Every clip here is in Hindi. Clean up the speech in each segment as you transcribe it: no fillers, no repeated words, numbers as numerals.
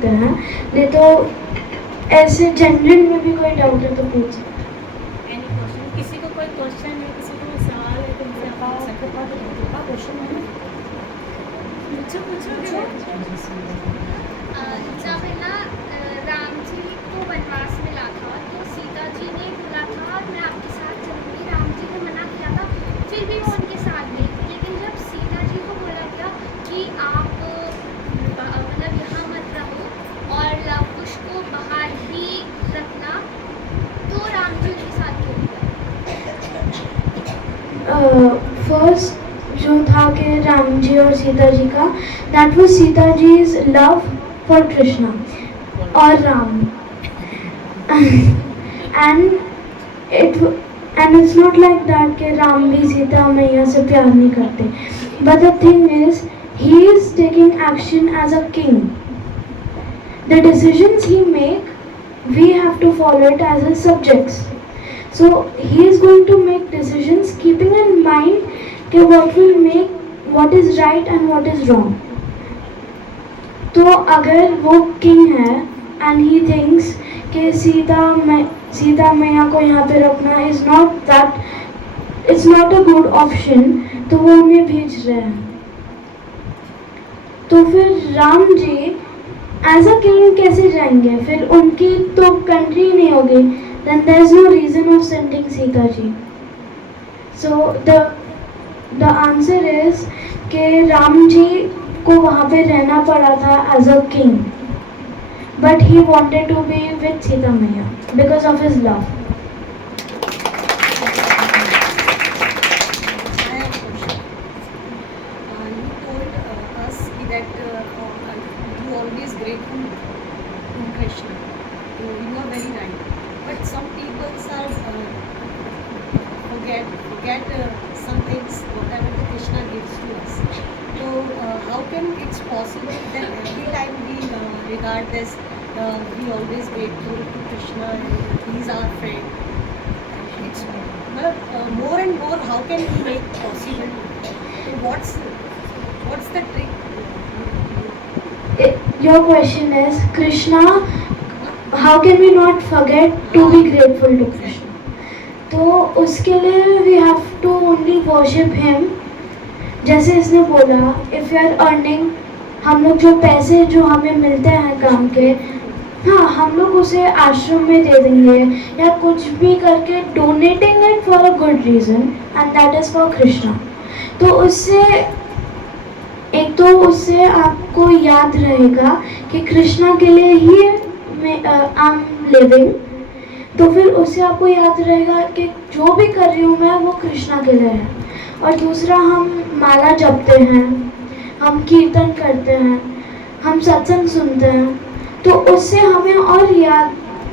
सकते हैं, नहीं तो ऐसे जनरल में भी कोई डाउट है तो पूछ सकते हैं। एनी क्वेश्चन, किसी को कोई क्वेश्चन है, किसी को कोई सवाल है तो मुझे आप पूछ सकते हैं। क्वेश्चन है, पूछो। जब है ना राम जी को वनवास मिला था तो सीता जी ने बोला था मैं आपके साथ चलूंगी, राम जी ने मना किया था, फिर भी वो उनके साथ गई थी। लेकिन जब सीता जी को बोला गया कि आप मतलब यहाँ मत रहो और लव कुश को बाहर ही रखना, तो राम जी उनके साथ क्यों गए? फर्स्ट जो था कि राम जी और सीता जी का, that was Sita ji's love for Krishna और Ram and it's not like that कि राम भी सीता मैया से प्यार नहीं करते, but the thing is he is taking action as a king. The decisions he make, we have to follow it as his subjects. So he is going to make decisions keeping in mind कि what is right and what is wrong. तो अगर वो किंग है and he thinks कि सीता मैया को यहाँ पे रखना it's not a good option, तो वो उन्हें भेज रहे हैं। तो फिर Ram ji as a king कैसे जाएंगे, फिर उनकी तो कंट्री नहीं होगी, then there is no reason of sending Sita ji. So the answer is कि राम जी को वहाँ पे रहना पड़ा था as a king, but he wanted to be with Sita मैया because of his love. You told us that you always grateful to Krishna. You are very right. But some people are forget some things whatever the Krishna gives to us. So how can it's possible that every time we regard this, we always grateful to Krishna and he's our friend. It's more and more. How can we make possible? So what's the trick? Your question is Krishna, how can we not forget to be grateful to Krishna? तो उसके लिए we have to only worship him. जैसे इसने बोला if you are earning, हम लोग जो पैसे जो हमें मिलते हैं काम के, हाँ हम लोग उसे आश्रम में दे देंगे या कुछ भी करके donating it for a good reason and that is for Krishna. तो उससे एक तो उससे आपको याद रहेगा कि कृष्णा के लिए ही आई एम लिविंग, तो फिर उससे आपको याद रहेगा कि जो भी कर रही हूँ मैं वो कृष्णा के लिए है। और दूसरा हम माला जपते हैं, हम कीर्तन करते हैं, हम सत्संग सुनते हैं, तो उससे हमें और याद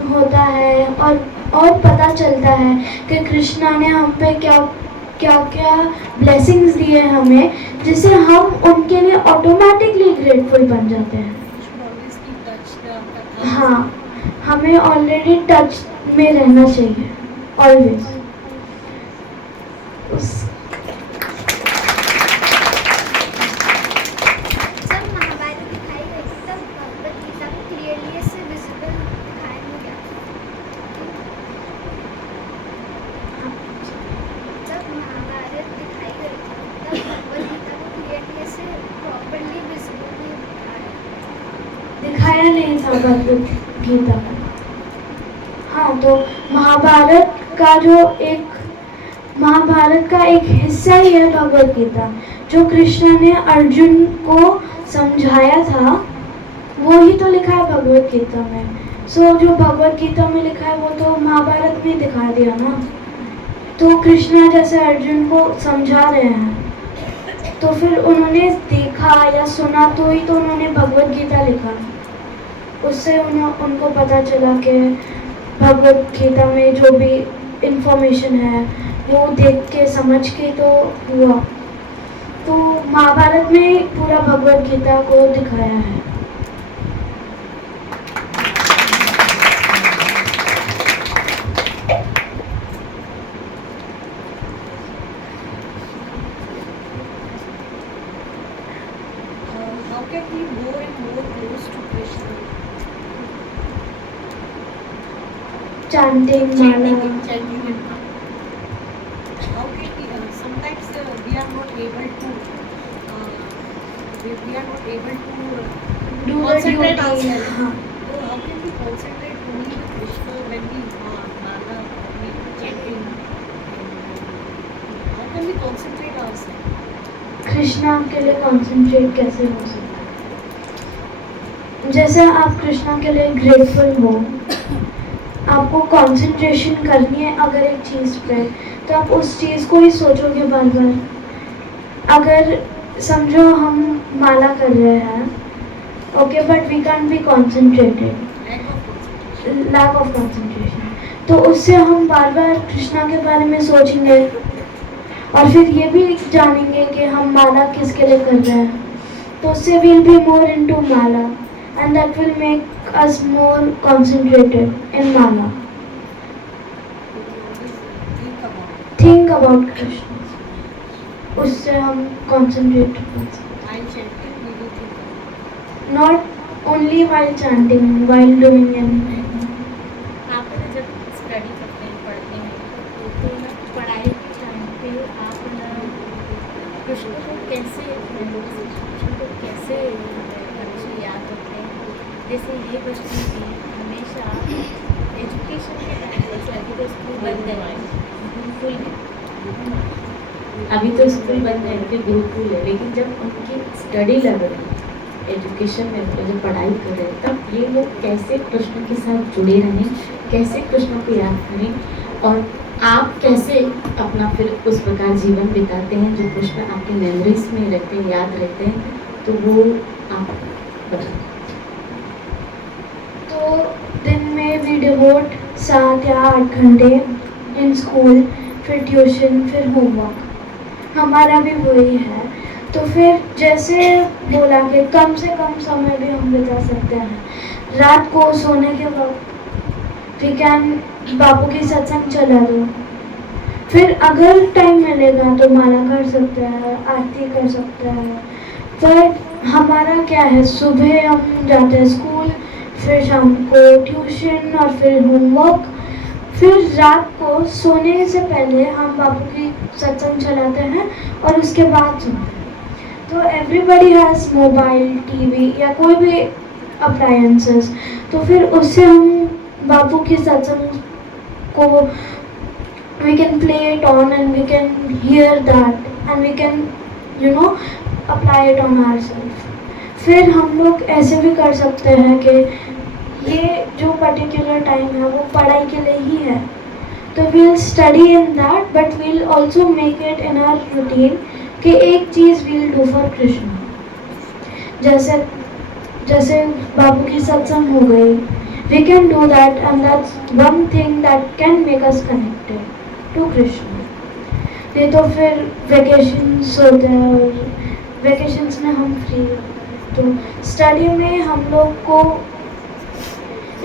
होता है और पता चलता है कि कृष्णा ने हम पे क्या क्या ब्लेसिंग्स दिए हमें, जिससे हम उनके लिए ऑटोमेटिकली ग्रेटफुल बन जाते हैं। हाँ, हमें ऑलरेडी टच में रहना चाहिए ऑलवेज। जब महाभारत दिखाई गई थी तब भगवद गीता को क्लियरली से विजिबल दिखाया नहीं गया था। जब महाभारत दिखाई गई थी तब भगवद गीता को क्लियरली से प्रॉपर्ली विजिबल नहीं दिखाया नहीं था भगवद गीता। हाँ, तो महाभारत का एक हिस्सा ही है भगवद गीता। जो कृष्ण ने अर्जुन को समझाया था वो ही तो लिखा है भगवद गीता में। सो जो भगवद गीता में लिखा है वो तो महाभारत में दिखा दिया ना। तो कृष्ण जैसे अर्जुन को समझा रहे हैं, तो फिर उन्होंने देखा या सुना तो ही तो उन्होंने भगवद गीता लिखा। उससे उनको पता चला कि भगवद गीता में जो भी इंफॉर्मेशन है वो देख के समझ के तो हुआ। तो महाभारत में पूरा भगवद गीता को दिखाया है। How can we more and more close to Krishna? chanting chanting mala. and chanting and how can we sometimes we are not able to we are not able to Do the concentrate duty. ourselves. हाँ. So how can we concentrate only with Krishna when we mala or we chanting and how can we concentrate ourselves? Krishna के लिए कंसंट्रेट कैसे हो सकता है? जैसे आप कृष्णा के लिए ग्रेटफुल हो, आपको कंसंट्रेशन करनी है अगर एक चीज़ पे, तो आप उस चीज़ को ही सोचोगे बार बार. अगर समझो हम माला कर रहे हैं, okay, but we can be concentrated, Lack of concentration. Lack of concentration, तो उससे हम बार बार कृष्णा के बारे में सोचेंगे और फिर ये भी जानेंगे कि हम माला किसके लिए कर रहे हैं, तो उससे will be more into Mala and that will make us more concentrated in Mala. Think about think about Krishna, उससे हम कंसंट्रेट कर सकते while chanting we will think about हैं, not only while chanting, while doing anything. आप ना जब स्टडी करते हैं, पढ़ते हैं, तो ना पढ़ाई के टाइम पे आप ना कृष्ण को कैसे कृष्ण को कैसे अच्छे याद रखते हैं? जैसे ये बच्चे भी हमेशा एजुकेशन के टाइम पे, अभी तो स्कूल बंद है, गुरुकुल है, अभी तो स्कूल बंद है, उनके गुरुकुल है, लेकिन जब उनकी स्टडी लेवल एजुकेशन में वो जब पढ़ाई कर रहे हैं, तब ये लोग कैसे कृष्ण के साथ जुड़े रहें, कैसे कृष्ण को याद करें, और आप कैसे अपना फिर उस प्रकार जीवन बिताते हैं जो कृष्ण आपके मेमोरीज में रहते हैं, याद रहते हैं, तो वो आप बताएं. तो दिन में वी डिवोट 7 या 8 घंटे इन स्कूल, फिर ट्यूशन, फिर होमवर्क. हमारा भी वही है. तो फिर जैसे बोला कि कम से कम समय भी हम बिता सकते हैं. रात को सोने के वक्त वी कैन बापू की सत्संग चला दो. फिर अगर टाइम मिलेगा तो माला कर सकते हैं, आरती कर सकते हैं. पर हमारा क्या है, सुबह हम जाते हैं स्कूल, फिर शाम को ट्यूशन और फिर होमवर्क, फिर रात को सोने से पहले हम बापू की सत्संग चलाते हैं और उसके बाद सोते हैं. तो एवरीबडी हैज़ मोबाइल, टीवी या कोई भी अप्लायंसेस, तो फिर उससे हम बापू की सत्संग को we can play it on and we can hear that and we can apply it on ourselves. फिर हम लोग ऐसे भी कर सकते हैं कि ये जो पर्टिकुलर टाइम है वो पढ़ाई के लिए ही है, तो we'll study in that but we'll also make it in our routine कि एक चीज़ we'll do for कृष्ण. जैसे जैसे बाबू की सत्संग हो गई, we can do that and that's one thing that can make us connected to Krishna. ये तो फिर वेकेशंस होते हैं और वेकेशंस में हम फ्री होते हैं, तो स्टडी में हम लोग को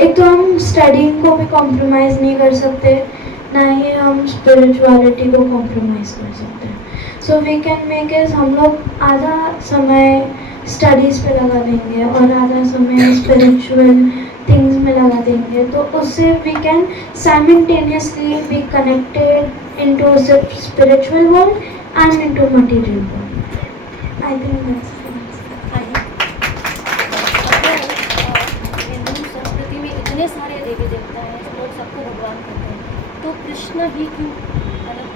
एक तो हम स्टडिंग को भी कॉम्प्रोमाइज़ नहीं कर सकते, ना ही हम स्पिरिचुअलिटी को कॉम्प्रोमाइज़ कर सकते हैं. So we can make is हम लोग आधा समय स्टडीज़ पे लगा देंगे और आधा समय स्पिरिचुअल थिंग्स में लगा देंगे, तो उससे we can simultaneously be connected into spiritual world and into material world. I think that's Hindu संस्कृति में इतने सारे देवी देवता हैं, लोग सबको भगवान कहते हैं, तो कृष्ण ही क्यों, मतलब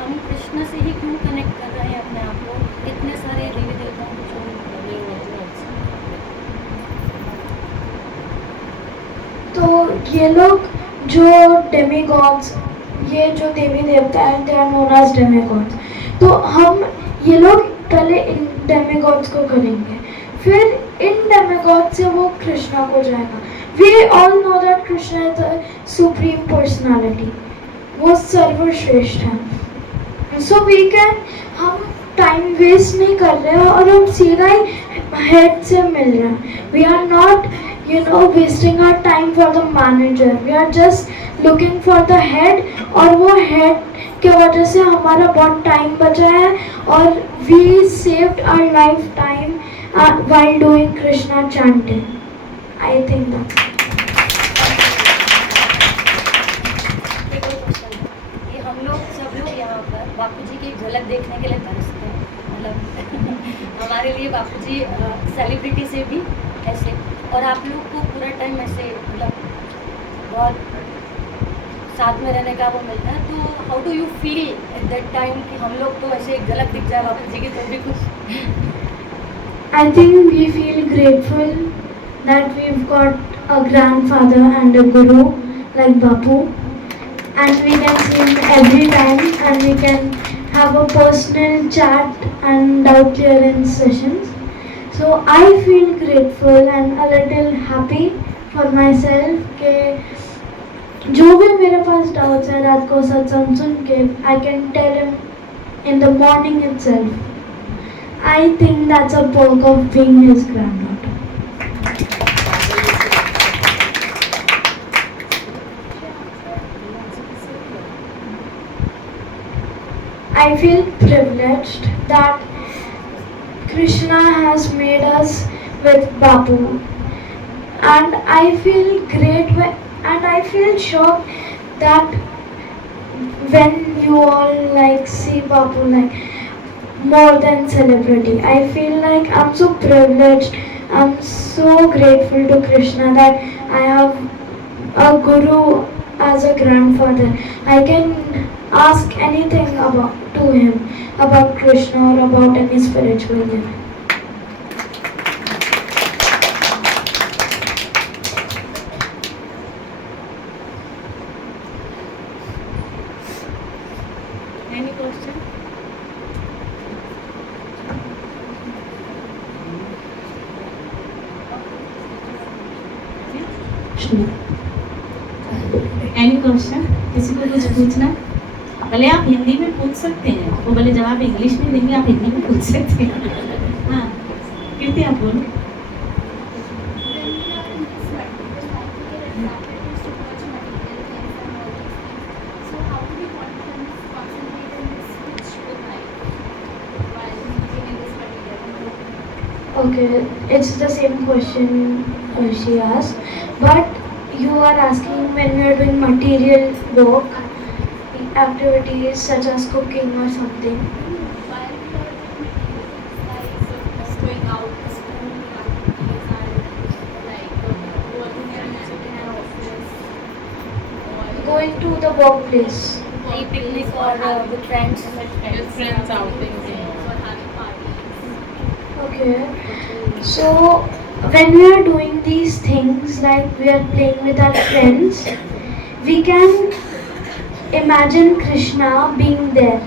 हम कृष्ण से ही क्यों कनेक्ट कर रहे हैं अपने आप को, इतने सारे देवी देवताओं को छोड़. तो ये लोग जो डेमीगॉड्स, ये जो देवी देवता हैं, they are known as demigods. तो हम ये लोग पहले इन डेमीगॉड्स को करेंगे, फिर इन डेमीगॉड से वो कृष्णा को जाएगा. We all know that Krishna is the supreme personality, वो सर्वश्रेष्ठ है. सो वी कैन, हम टाइम वेस्ट नहीं कर रहे हैं और हम सीधा ही हेड से मिल रहे हैं. We are not wasting our time for the manager, we are just looking for the head, और वो head के वजह से हमारा बहुत टाइम बचा है और we saved our lifetime while doing Krishna chanting. I think that's झलक देखने के लिए तरसते हैं। मतलब हमारे लिए बापूजी सेलिब्रिटी से भी ऐसे, और आप लोग को पूरा टाइम ऐसे मतलब बहुत साथ में रहने का वो मिलता है। तो how do you feel at that time कि हम लोग तो ऐसे एक झलक दिख जाए बापूजी की, तो भी कुछ I think we feel grateful that we've got a grandfather and a guru like Bapu, and we can see him every time, and we can have a personal chat and doubt clearance sessions. So I feel grateful and a little happy for myself कि जो भी मेरे पास डाउट्स है रात को सत्संग सुन के I can tell him in the morning itself. I think that's a perk of being his granddaughter. I feel privileged that Krishna has made us with Bapu, and I feel great and I feel shocked that when you all like see Bapu like more than celebrity. I feel like I'm so privileged. I'm so grateful to Krishna that I have a guru as a grandfather. I can ask anything about to him about Krishna or about any spiritual living. Any question? Any question? किसी को कुछ पूछना? भले आप हिंदी में पूछ सकते हैं, वो भले जवाब इंग्लिश में देंगे, आप हिंदी में पूछ सकते हैं। हाँ कीर्ति आप बोलो। Okay, it's the same question she asked, but you are asking when we are doing material work, activities such as cooking or something. Going out to school activities and like working in an office or Going to the workplace. कहीं पिकनिक और with friends outings or having parties. Okay, so when we are doing these things, like we are playing with our friends, we can imagine Krishna being there.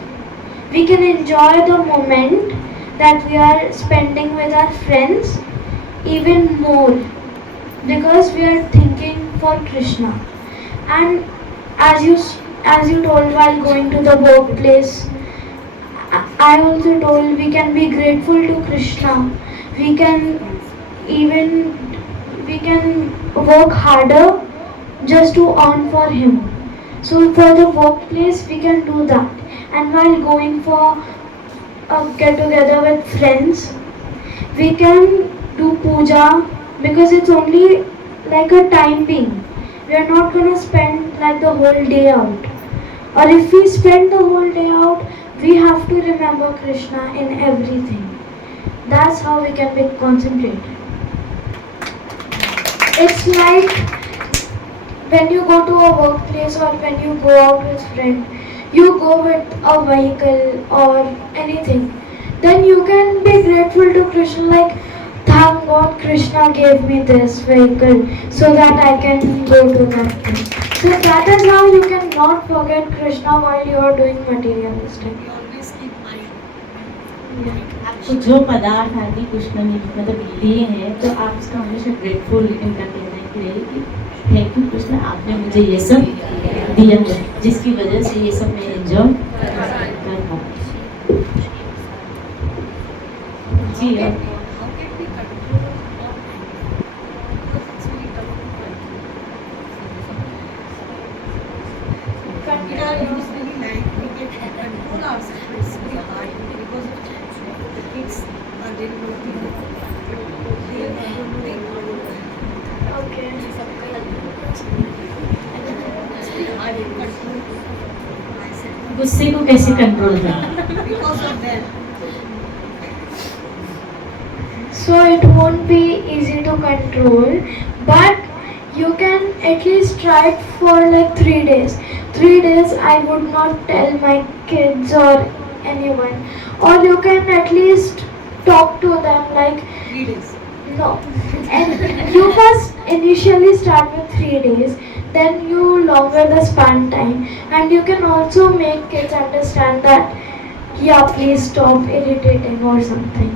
We can enjoy the moment that we are spending with our friends even more because we are thinking for Krishna. And as you told while going to the workplace, I also told we can be grateful to Krishna. We can work harder just to earn for him. So for the workplace we can do that. And while going for a get together with friends, we can do puja because it's only like a time being. We are not gonna spend like the whole day out. Or if we spend the whole day out, we have to remember Krishna in everything. That's how we can be concentrated. It's like when you go to a workplace or when you go out with friends, you go with a vehicle or anything. Then you can be grateful to Krishna like, thank God Krishna gave me this vehicle so that I can go to that place. So that is how you cannot forget Krishna while you are doing materialistic. We always keep mind. आपको जो पदार्थ आदि कृष्ण ने मतलब दिए हैं, तो आप उसका हमेशा ग्रेटफुल इनका कहना है कि थैंक यू कृष्ण, आपने मुझे ये सब दिया है जिसकी वजह से ये सब मैं एंजॉय कर पाऊँ। जी How can we control our anger? Because it's very tough to control. In our usually life, we can control ourselves. It's very hard because of the kids are very naughty. They don't know they Okay. it's very hard to control myself. गुस्से को कैसे कंट्रोल करें? because of them. So it won't be easy to control, but you can at least try it for like 3 days. 3 days I would not tell my kids or anyone, or you can at least talk to them like 3 days. no. And you first initially start with 3 days, then you longer the span time, and you can also make kids understand that yeah, please stop irritating or something.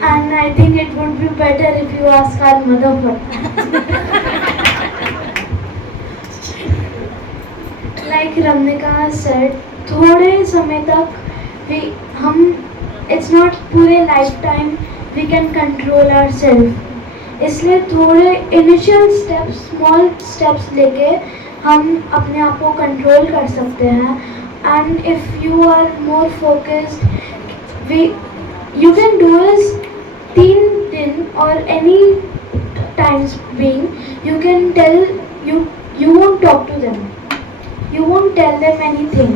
And I think it would be better if you ask our mother for that. Like Ramnika said, थोड़े समय तक हम it's not पूरे life time we can control ourselves. इसलिए थोड़े initial steps, small steps लेके हम अपने आप को कंट्रोल कर सकते हैं. And if you are more focused, you can do is 3 दिन or any times being, you can tell you won't talk to them. You won't tell them anything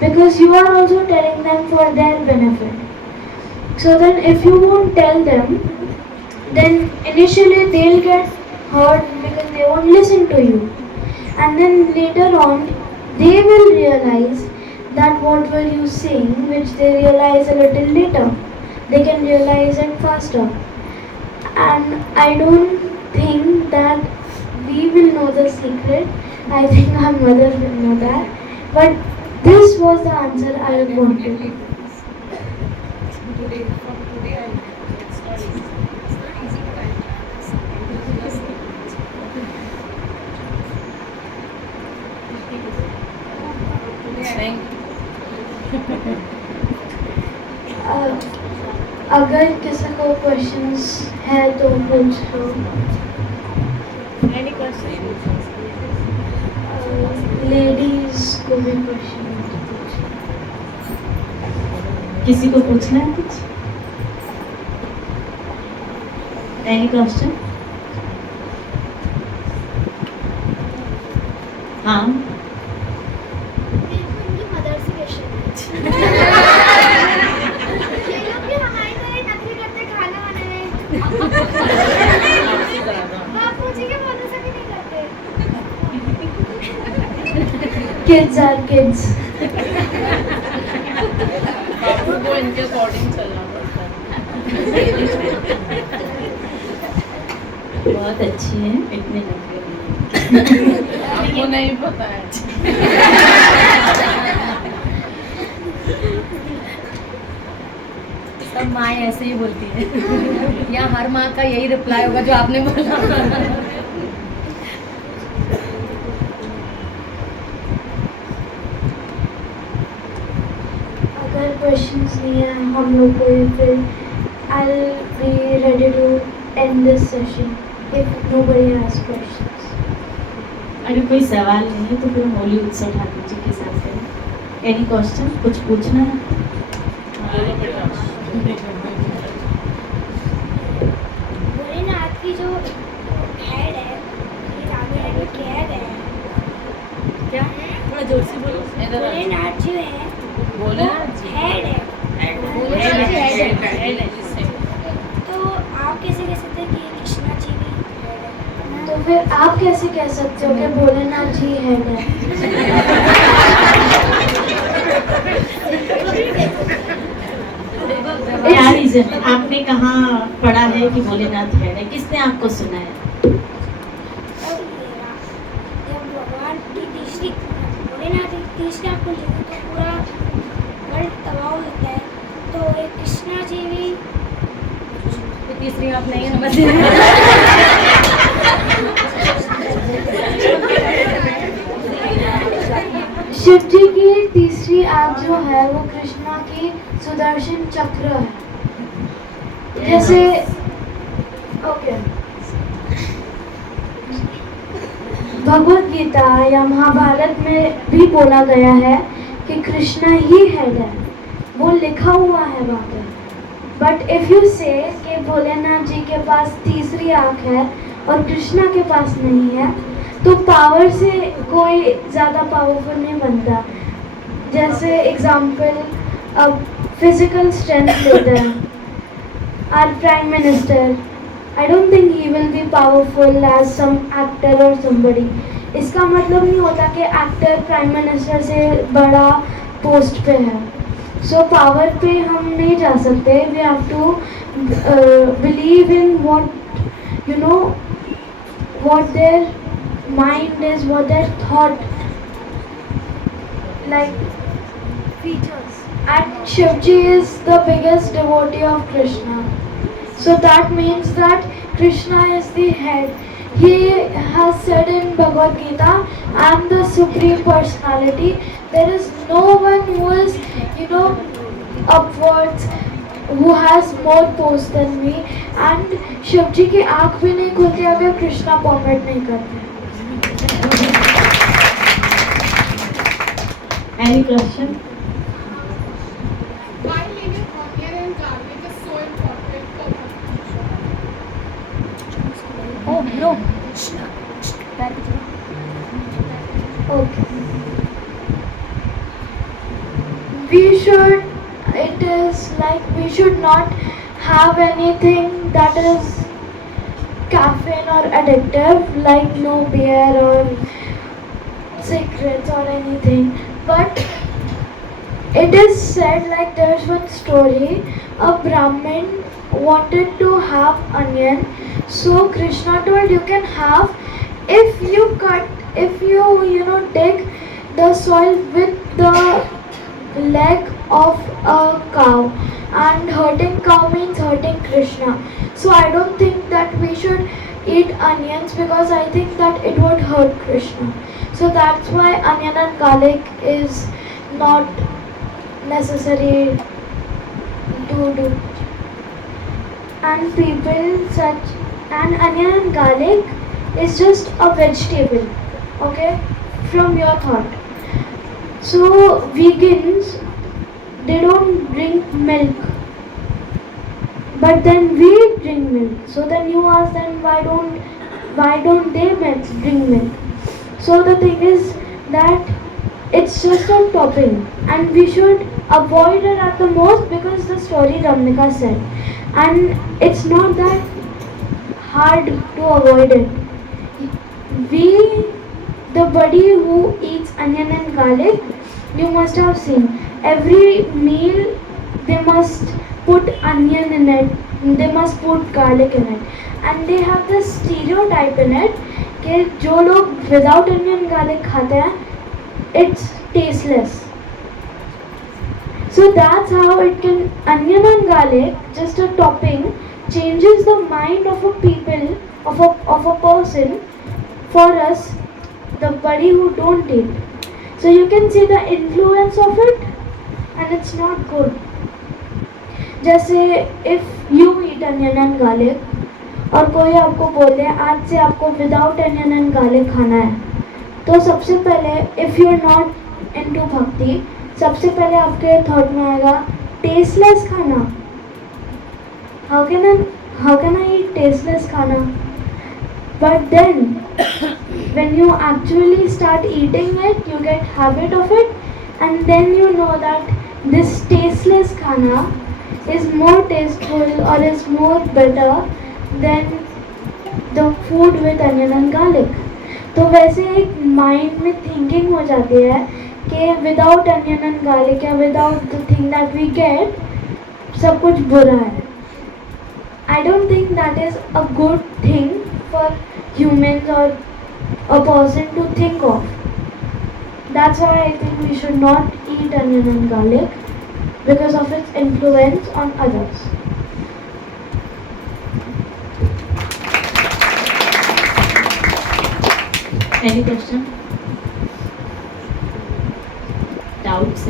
because you are also telling them for their benefit. So then if you won't tell them, then initially they'll get hurt because they won't listen to you. And then later on, they will realize that what were you saying, which they realize a little later. They can realize it faster. And I don't think that we will know the secret. I think our mother will know that. But this was the answer I wanted. Today, from today, it's not easy. It's not easy to अगर किसी को क्वेश्चंस है तो पूछो. Any questions? लेडीज को भी क्वेश्चन. किसी को पूछना है कुछ? Any question? हाँ. उनकी मदर से क्वेश्चन है. ये लोग भी हमारी तरह नकली करते खाना बनाने में. बापूजी के बोलने से भी नहीं करते. Kids are kids. बापू को इनके अकॉर्डिंग चलना पड़ता है. बहुत अच्छी है, इतने नखरे नहीं आपको नहीं पता है. सब माँ ऐसे ही बोलती है. या हर माँ का यही रिप्लाई होगा जो आपने बोला. अगर क्वेश्चंस नहीं है हम लोग को फिर I'll be ready to end this session if nobody has questions. अगर कोई सवाल नहीं है तो फिर हम होली उत्सव ठाकुर जी के साथ करें. एनी क्वेश्चन, कुछ पूछना है? भोलेनाथ की जो हेड है, ये रामायण में किया गया है. क्या? थोड़ा जोर से बोलो. भोलेनाथ जो है भोलेनाथ जी हेड है. भोलेनाथ जी हेड है. तो आप कैसे कह सकते हैं कि कृष्णा जी भी हेड है? तो फिर आप कैसे कह सकते हो कि भोलेनाथ जी हेड है? क्या रीजन? आपने कहाँ पढ़ा है कि भोलेनाथ है? किसने आपको सुनाया? और ये जब भगवान की तीसरी भोलेनाथ की तीसरी आपको तो पूरा वर्ल्ड तबाह हो जाता है. तो ये कृष्णा जी भी तीसरी आप नहीं समझ. शिव जी की तीसरी आंख जो है वो कृष्णा की सुदर्शन चक्र है. जैसे ओके, भगवत गीता या महाभारत में भी बोला गया है कि कृष्णा ही हेड है. वो लिखा हुआ है वहाँ पे. बट इफ यू से कि भोलेनाथ जी के पास तीसरी आंख है और कृष्णा के पास नहीं है, तो पावर से कोई ज़्यादा पावरफुल नहीं बनता. जैसे एग्जाम्पल अब फिजिकल स्ट्रेंथ लेते हैं, our prime minister, I don't think he will be powerful as some actor or somebody. इसका मतलब नहीं होता कि एक्टर प्राइम मिनिस्टर से बड़ा पोस्ट पे है. सो पावर पे हम नहीं जा सकते. We have to believe in what you know, what their mind is, what their thought like features. And Shivji is the biggest devotee of Krishna. So that means that Krishna is the head. He has said in Bhagavad Gita, I am the supreme personality. There is no one who is, upwards, who has more post than me. And Shivji की आँख भी नहीं खुलती अगर कृष्णा परमिट नहीं करते. Any question? Why leaving onion and garlic is so important for Oh, no. Okay. It is like we should not have anything that is caffeine or addictive, like no beer or cigarettes or anything. But it is said, like there's one story, a Brahmin wanted to have onion, so Krishna told you can have if you dig the soil with the leg of a cow, and hurting cow means hurting Krishna. So I don't think that we should eat onions because I think that it would hurt Krishna. So that's why onion and garlic is not necessary to do. And onion and garlic is just a vegetable, okay, from your thought. So vegans, they don't drink milk, but then we drink milk. So then you ask them why don't they drink milk? So the thing is that it's just a topping, and we should avoid it at the most because the story Ramnika said, and it's not that hard to avoid it. The body who eats onion and garlic, you must have seen every meal they must put onion in it, they must put garlic in it, and they have this stereotype in it कि जो लोग विदाउट अनियन गार्लिक खाते हैं it's tasteless. So that's how it can, onion and garlic, just a topping, changes the mind of a people, of a person, for us, the body who don't eat. So you can see the influence of it, and it's not good. जैसे if you eat onion and garlic, और कोई आपको बोले आज से आपको विदाउट अनियन एंड गार्लिक खाना है, तो सबसे पहले if you are not into bhakti, सबसे पहले आपके थॉट में आएगा टेस्टलेस खाना. How can I eat tasteless khana? But then when you actually start eating it, you get habit of it, and then you know that this tasteless khana is more tasteful or is more better than the food with onion and garlic. तो वैसे एक माइंड में थिंकिंग हो जाती है कि विदाउट अनियन एंड गार्लिक या without the thing that we get सब कुछ बुरा है. I don't think that is a good thing for humans और a person to think of. That's why I think we should not eat onion and garlic because of its influence on others. Any question? Doubts?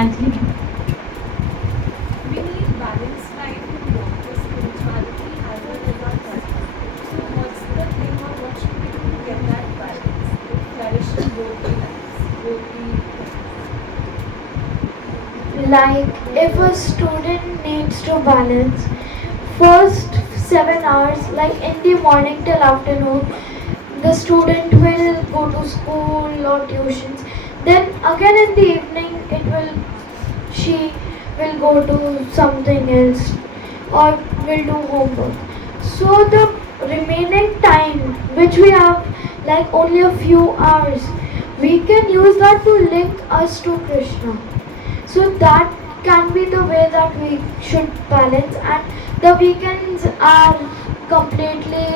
Anthony? we need balanced life in both the spirituality as well as our culture. So what's the thing or what should we do to get that balance? Flourish in both the lives, Like if a student needs to balance, first 7 hours, like in the morning till afternoon, the student will go to school or tuitions. Then again in the evening, she will go to something else or will do homework. So the remaining time which we have, like only a few hours, we can use that to link us to Krishna. So that can be the way that we should balance, and the weekends are completely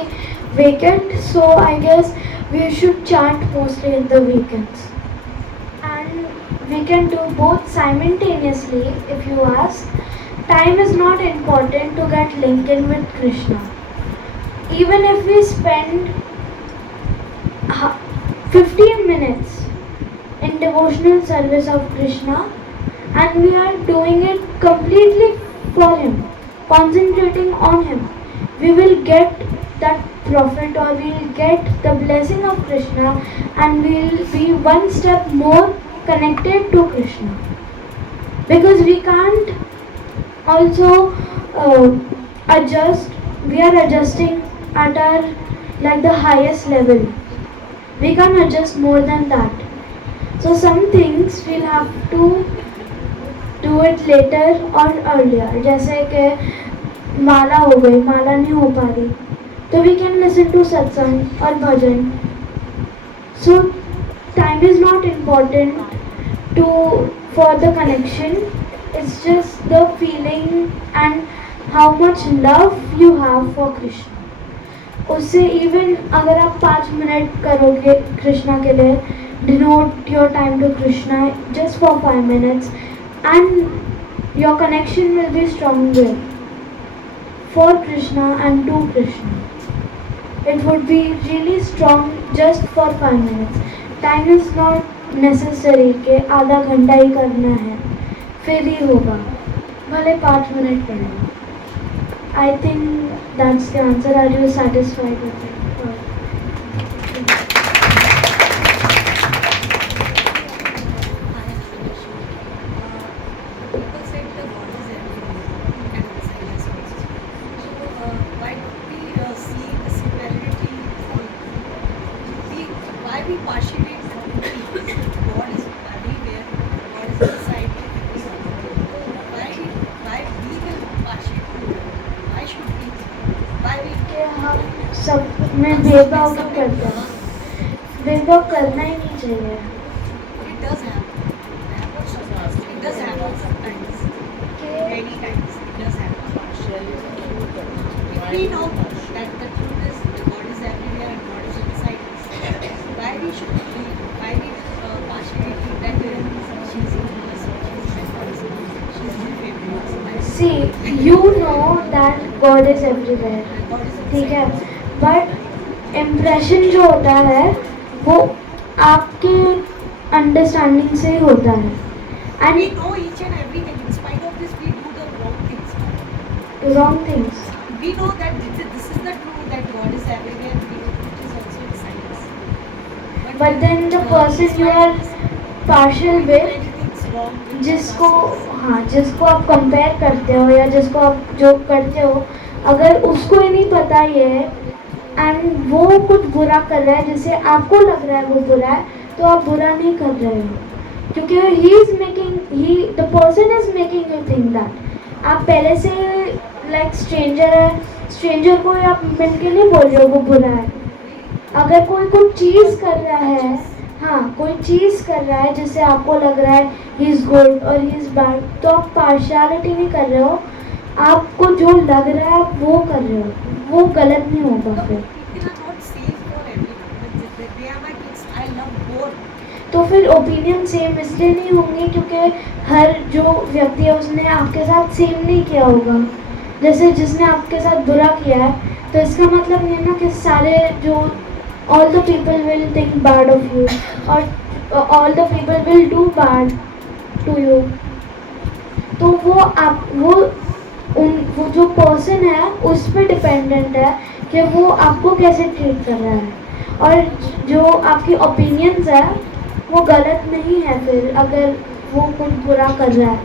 vacant, so I guess we should chant mostly in the weekends. And we can do both simultaneously if you ask. Time is not important to get linked in with Krishna. Even if we spend 15 minutes in devotional service of Krishna and we are doing it completely for Him, concentrating on Him, we will get that profit or we will get the blessing of Krishna and we will be one step more connected to Krishna. Because we can't also adjust, we are adjusting at our like the highest level. We can't adjust more than that. So some things we'll have to do it later or earlier. जैसे कि माला हो गई, माला नहीं हो पा रही, तो we can listen to satsang or bhajan. So time is not important for the connection. It's just the feeling and how much love you have for Krishna. उससे इवन अगर आप 5 मिनट करोगे कृष्णा के लिए, devote your time to Krishna just for 5 minutes, and your connection will be stronger for Krishna and to Krishna. It would be really strong just for 5 minutes. Time is not necessary कि आधा घंटा ही करना है फिर ही होगा, भले 5 मिनट करना. I think that's the answer. Are you satisfied with it? People said the God is everywhere and outside us also. So why don't we see the similarity? Why we partially God is everywhere, God is inside. Why we will partially? Why should we? Why we? कि हम सब में भेदभाव क्यों करते हैं? भेदभाव करना ही नहीं चाहिए. It does happen. It does happen sometimes. Many times it does happen. If we know that the truth is the God is everywhere and God is inside us, why we should believe? Why we partially think that she's in us, she's my favorite. See, you know that God is everywhere. God is ठीक है, inside us. बट इम्प्रेशन जो होता है वो आपके अंडरस्टैंडिंग से ही होता है. And we and know each and everything. In spite of this, we do the wrong things. Wrong things. We know that this is the truth that God is everywhere. We know it is also inside us. But then the person you are partial with, Anything's wrong with जिसको us. हाँ जिसको आप कंपेयर करते हो या जिसको आप जो करते हो, अगर उसको ही नहीं पता ये एंड वो कुछ बुरा कर रहा है जिससे आपको लग रहा है वो बुरा है, तो आप बुरा नहीं कर रहे हो, क्योंकि the person is making you think that. आप पहले से लाइक स्ट्रेंजर है, स्ट्रेंजर को आप मिलके नहीं बोल रहे हो वो बुरा है. अगर कोई कुछ चीज़ कर रहा है, हाँ कोई चीज़ कर रहा है जिससे आपको लग रहा है ही इज़ गुड और ही इज़ बैड, तो आप पार्शियलिटी नहीं कर रहे हो. आपको जो लग रहा है आप वो कर रहे हो, वो गलत नहीं होगा फिर. People are not safe for everyone. But they are my kids. I love both. तो फिर ओपिनियन सेम इसलिए नहीं होंगे क्योंकि हर जो व्यक्ति है उसने आपके साथ सेम नहीं किया होगा. जैसे जिसने आपके साथ बुरा किया है, तो इसका मतलब नहीं है ना कि सारे जो all the people will think bad of you or all the people will do bad to you. तो वो जो पर्सन है उस पर डिपेंडेंट है कि वो आपको कैसे ट्रीट कर रहा है. और जो आपकी ओपिनियंस है वो गलत नहीं है फिर अगर वो कुछ बुरा कर रहा है.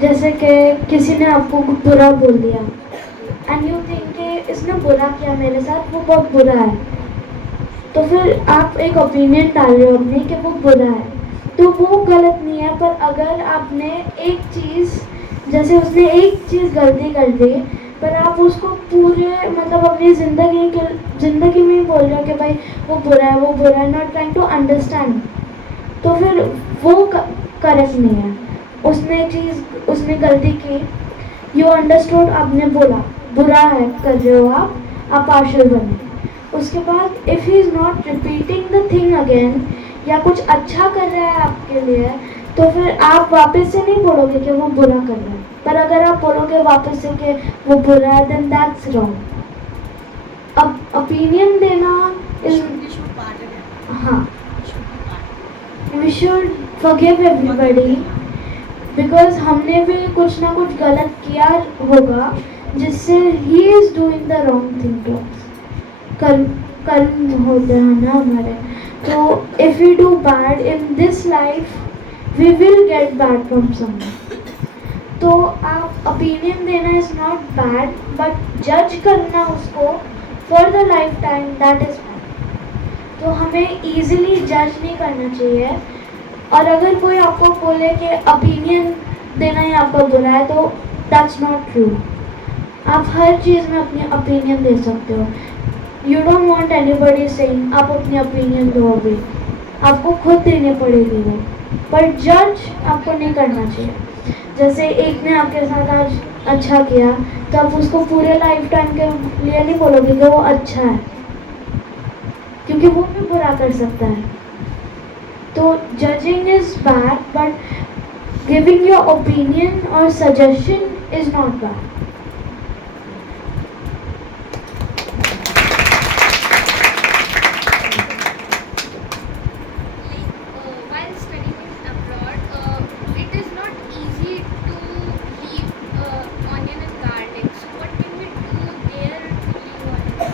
जैसे कि किसी ने आपको कुछ बुरा बोल दिया एंड यू थिंक कि इसने बुरा किया मेरे साथ, वो बहुत बुरा है, तो फिर आप एक ओपिनियन डाल रहे हो अपनी कि वो बुरा है, तो वो गलत नहीं है। पर अगर आपने एक चीज़, जैसे उसने एक चीज़ गलती कर दी, पर आप उसको पूरे मतलब अपनी ज़िंदगी में ही बोल रहे हो कि भाई वो बुरा है, वो बुरा है, नॉट ट्राइंग टू अंडरस्टैंड, तो फिर वो करेक्ट नहीं है। उसने गलती की, यू अंडरस्टूड, आपने बोला बुरा है कर रहे हो आप पार्शल बने। उसके बाद if he is not repeating the thing again, या कुछ अच्छा कर रहा है आपके लिए, तो फिर आप वापस से नहीं बोलोगे कि वो बुरा कर रहा है। पर अगर आप बोलोगे वापस से कि वो बुरा है, देन दैट्स रॉन्ग। अब ओपिनियन देना इज, हाँ, we should forgive everybody, because हमने भी कुछ ना कुछ गलत किया होगा जिससे he is doing the wrong thing to us. कर्म होते हैं ना हमारे, तो if you do bad in this life we will get bad from someone. तो आप ओपिनियन देना इज़ नॉट बैड, बट जज करना उसको for the life time, that is bad. तो हमें ईजिली जज नहीं करना चाहिए। और अगर कोई आपको बोले कि ओपिनियन देना ही आपका बुरा है, तो दैट्स नॉट ट्रू। आप हर चीज़ में अपनी ओपिनियन दे सकते हो। You don't want anybody saying आप अपनी ओपिनियन दो, अभी आपको खुद देनी पड़ेगी वो, पर जज आपको नहीं करना चाहिए। जैसे एक ने आपके साथ आज अच्छा किया, तो आप उसको पूरे लाइफ टाइम के लिए नहीं बोलोगे कि वो अच्छा है, क्योंकि वो भी बुरा कर सकता है। तो judging is bad, but giving your opinion और suggestion is not bad. While studying in abroad, it is not easy to leave onion and garlic. So what can we do there to leave onion?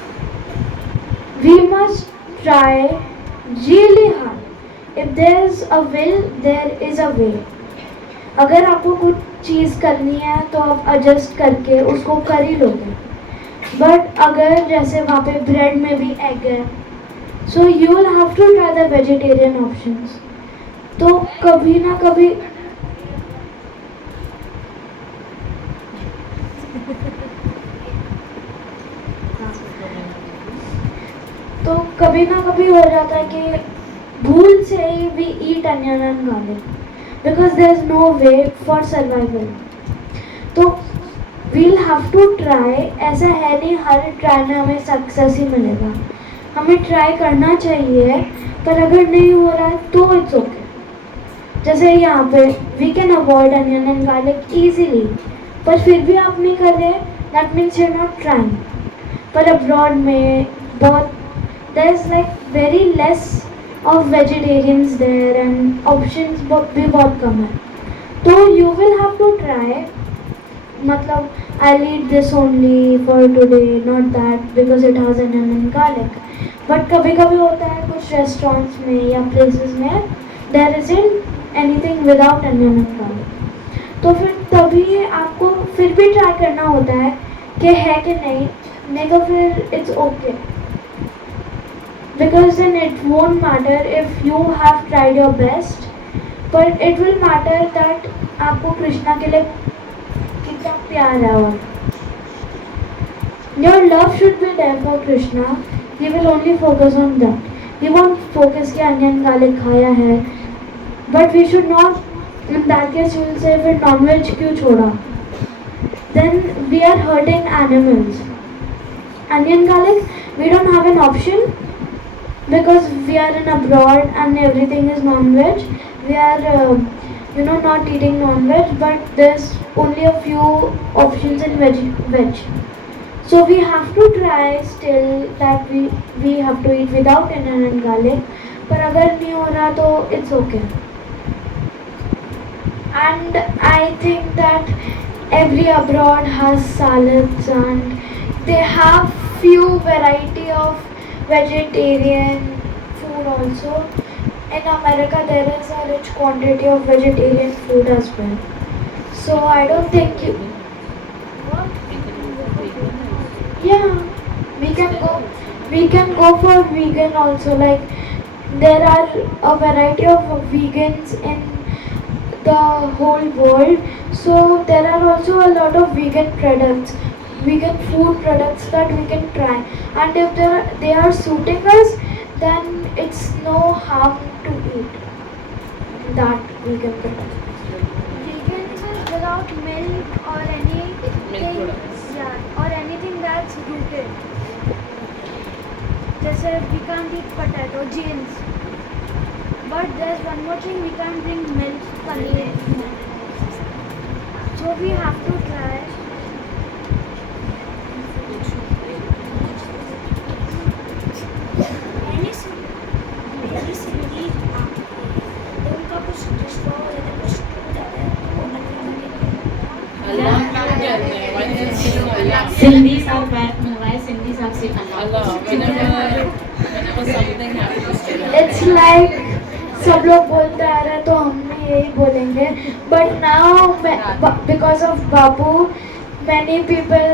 We must try really hard. If there is a will, there is a way. अगर आपको कुछ चीज़ करनी है तो आप एडजस्ट करके उसको कर ही लोगे। बट अगर जैसे वहाँ पे ब्रेड में भी एग है, so you will have to try the vegetarian options. तो कभी ना कभी तो कभी ना कभी हो जाता है कि भूल से ही we eat onion and garlic because there is no way for survival. तो वील हैव टू ट्राई। ऐसा है नहीं हर ट्राई में हमें सक्सेस ही मिलेगा, हमें ट्राई करना चाहिए, पर अगर नहीं हो रहा है तो इट्स ओके। जैसे यहाँ पे we can avoid onion and garlic easily, पर फिर भी आप नहीं कर रहे, that means you are not trying. पर अब्रॉड में बहुत there is like very less of vegetarians there and options भी बहुत कम है। तो you will have to try, मतलब I'll eat this only for today, not that because it has onion and garlic। but कभी कभी होता है कुछ रेस्टोरेंट्स में या प्लेसेस में there isn't anything without onion and garlic, तो फिर तभी आपको फिर भी ट्राई करना होता है कि है कि नहीं तो फिर it's okay। Because then it won't matter if you have tried your best, but it will matter that आपको कृष्णा के लिए कितना प्यार है। और your love should be there for Krishna. He will only focus on that. He won't focus कि onion garlic खाया है, but we should not, in that case you will say फिर non-veg क्यों छोड़ा? Then we are hurting animals. Onion garlic, we don't have an option. Because we are in abroad and everything is non-veg, we are not eating non-veg, but there's only a few options in veg. So we have to try still that we have to eat without onion and garlic. पर अगर नहीं हो रहा तो it's okay. And I think that every abroad has salads and they have few variety of vegetarian food also. In America there is a rich quantity of vegetarian food as well. So I don't think you Yeah, we can go for vegan also. Like there are a variety of vegans in the whole world. So there are also a lot of vegan products, vegan food products that we can try. And if they are suiting us, then it's no harm to eat that vegan product. Vegans is without milk or anything, yeah, or anything that's rooted. Just we can't eat potato, jeans. But there's one more thing, we can't drink milk, paneer. So we have to try. Sindhi साहब बैठ मंगवाए, सिंधी साहब से अल्लाह। It's like सब लोग बोलते आ रहे हैं तो हम भी यही बोलेंगे. But now because of Babu, many people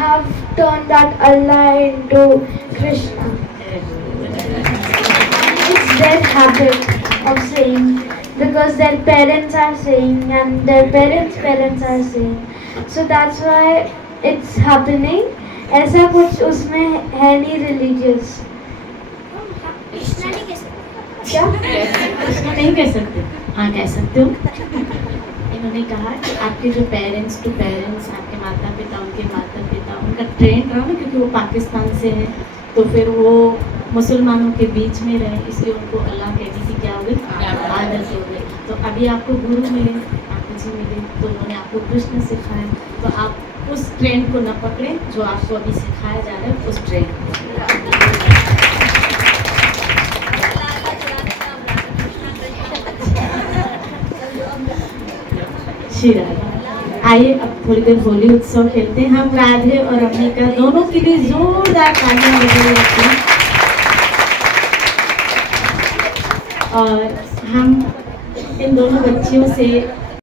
have turned that Allah into Krishna. It's their habit of saying, because their parents are saying and their parents are saying. So that's why it's happening. ऐसा कुछ उसमें है नहीं religious. क्या? कृष्णा नहीं कह सकते, हाँ कह सकते हो। इन्होंने कहा कि आपके जो पेरेंट्स टू पेरेंट्स, आपके माता पिता, उनके माता पिता, उनका ट्रेंड रहा ना, क्योंकि वो पाकिस्तान से है, तो फिर वो मुसलमानों के बीच में रहे, इसलिए उनको अल्लाह कहने की क्या हो गई, आदत हो गई। तो अभी आपको गुरु मिले, आपको जी मिले, तो उन्होंने आपको कृष्ण सिखाया, तो आप उस ट्रेंड को न पकड़ें जो आपको अभी सिखाया जा रहा है, उस ट्रेंड को। श्री राधे। आइए अब थोड़ी देर होली उत्सव खेलते हैं हम। राधे और अम्बिका दोनों के लिए जोरदार तालियां बजाइए रखते हैं। और हम इन दोनों बच्चियों से